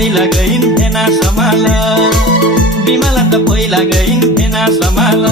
पहिला गइन्थेन समाल बिमला त पहिला गइन्थेन समाल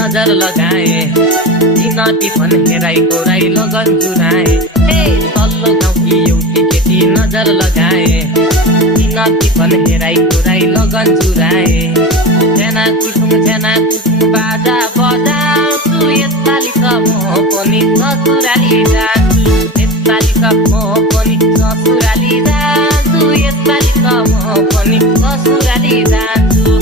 नजर लगाए तिन टिफन हेराइको राई लगन चुराए तल्लो गाउँकी एउटी केटी नजर लगाए तिन टिफन हेराइको राई लगन चुराए छेना कुटुङ बाजा बजाउँछु यसपालि त म पनि ससुराली जान्छु यसपालि त म पनि ससुराली जान्छु यसपालि त म पनि ससुराली जान्छु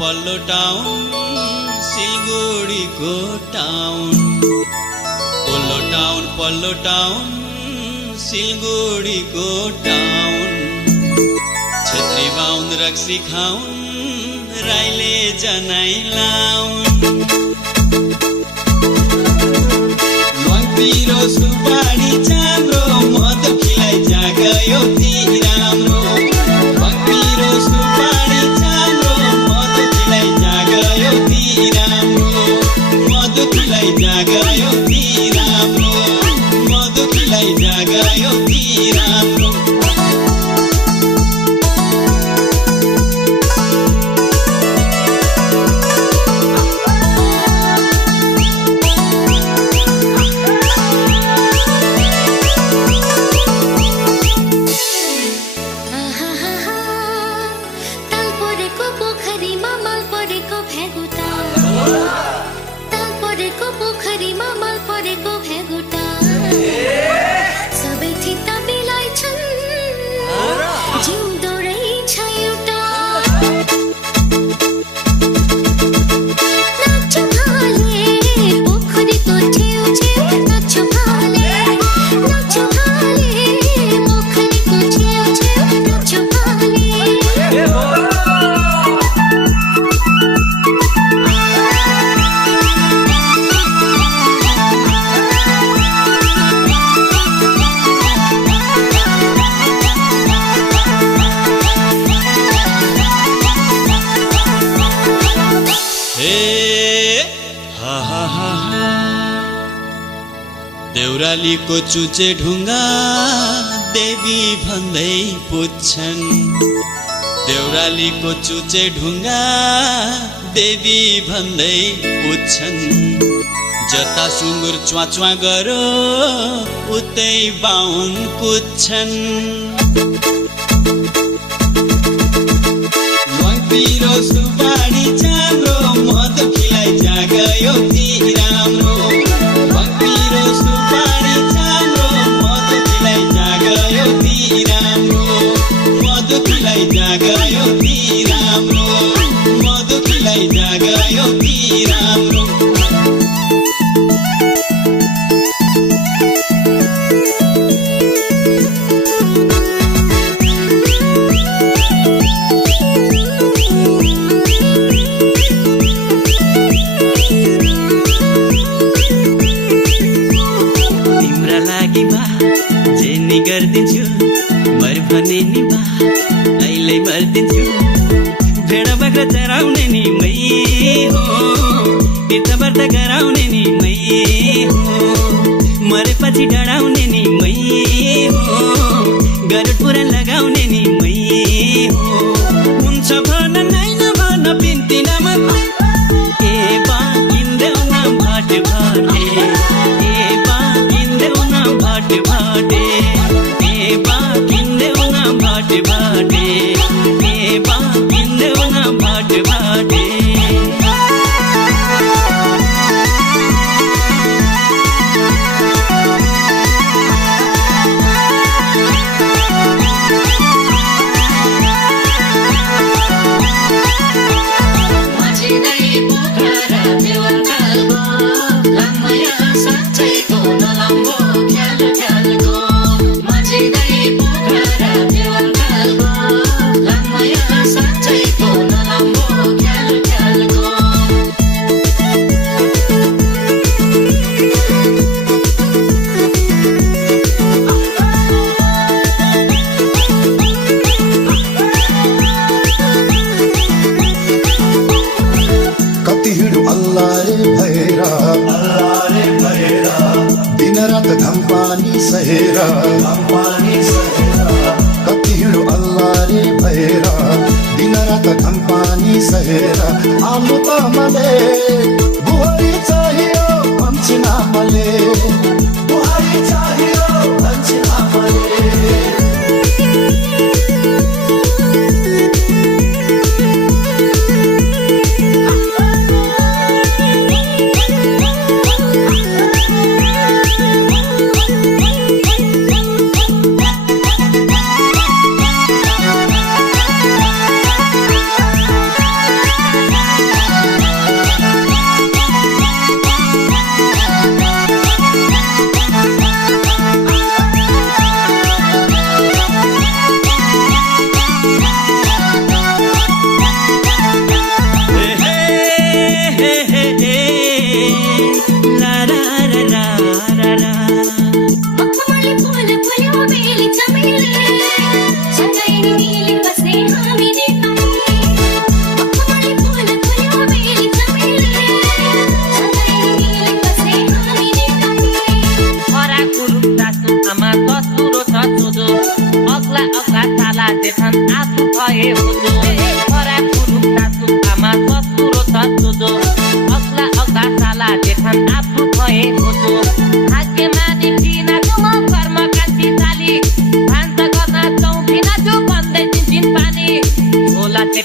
पल्लो टाउन सिलगढीको टाउन पल्लो टाउन सिलगढीको टाउन छेत्री बाहुन रक्सी खाउन राईले जनाई लाउन पिरो सुपारी चाम्रो मद खिलाई जागयो ती राम्रो पिरो सुपारी चाम्रो मद खिलाई जागयो ती राम्रो मद खिलाई जागयो ती राम्रो मद खिलाई जागयो ती राम्रो ताल परेको पोखरीमा मल परेको भेगुटा सबै थिता बिलाइ छन् जिउँदो रहेछ एउटा नाच्छ भाले पोखरीको छेउछेउ नाच्छ भाले पोखरीको छेउछेउ नाच्छ भाले देउरालीको चुचे ढुङ्गा देवी भन्दै पुच्छन् देउरालीको चुचे ढुङ्गा देवी भन्दै पुच्छन् जता सुँगुर च्वाच्वा गरो उतै बाहुन कुच्छन् पिरो सुपारी चाम्रो मद खिलाइ जागयो ती राम्रो पिरो सुपारी चाम्रो मद खिलाइ जागयो ती राम्रो मद खिलाइ जागयो ती राम्रो मद खिलाइ जागयो ती राम्रो गर्दिन्छु मर भने नि बा अहिले मर्दिन्छु भेडा बाख्रा चराउने नि मै हो बिर्ता बर्ता गराउने नि मै हो मरेपछि डढाउने नि मै हो गरुड पुराण लगाउने नि मै हो हुन्छ भन नै नभन बिन्ती नमन ए बा किन्देऊ न भाट भाटे ए बा किन्देऊ न भाट भाटे भाटे भाटे ए बा किन्देऊ न भाट भाटे कति हिँडो अल्लाह रे भएर दिन रात घाम पानी सहेर आलु त मले बुहारी चाहियो भन्छ नामले बुहारी चाहियो भन्छ नामले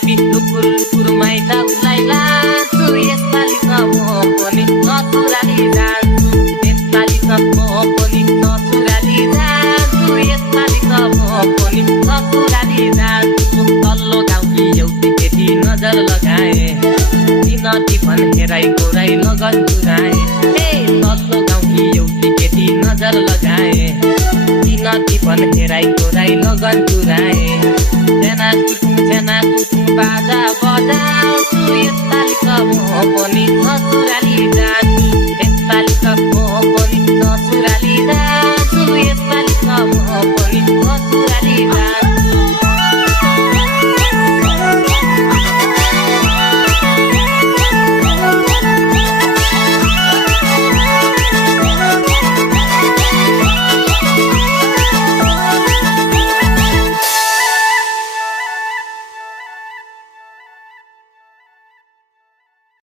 Lukur lukur maita ulai la tu yes balik म पनि ससुराली जान्छु यसपालि त म पनि ससुराली जान्छु तल्लो गाउँकी एउटी केटी नजर लगाए तिनती भन हेराई गोराई लगन चुराए ए तल्लो गाउँकी एउटी केटी नजर लगाए तिनती भन हेराई गोराई लगन चुराए सेना कुटुङ बाजा